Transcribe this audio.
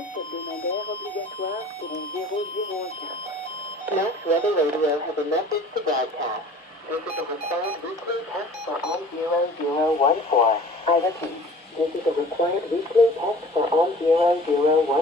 Test hebdomadaire obligatoire pour 0014. Max Weather Radio has a message to broadcast. This is a required weekly test for OMWS. I repeat, this is a required weekly test for OMWS.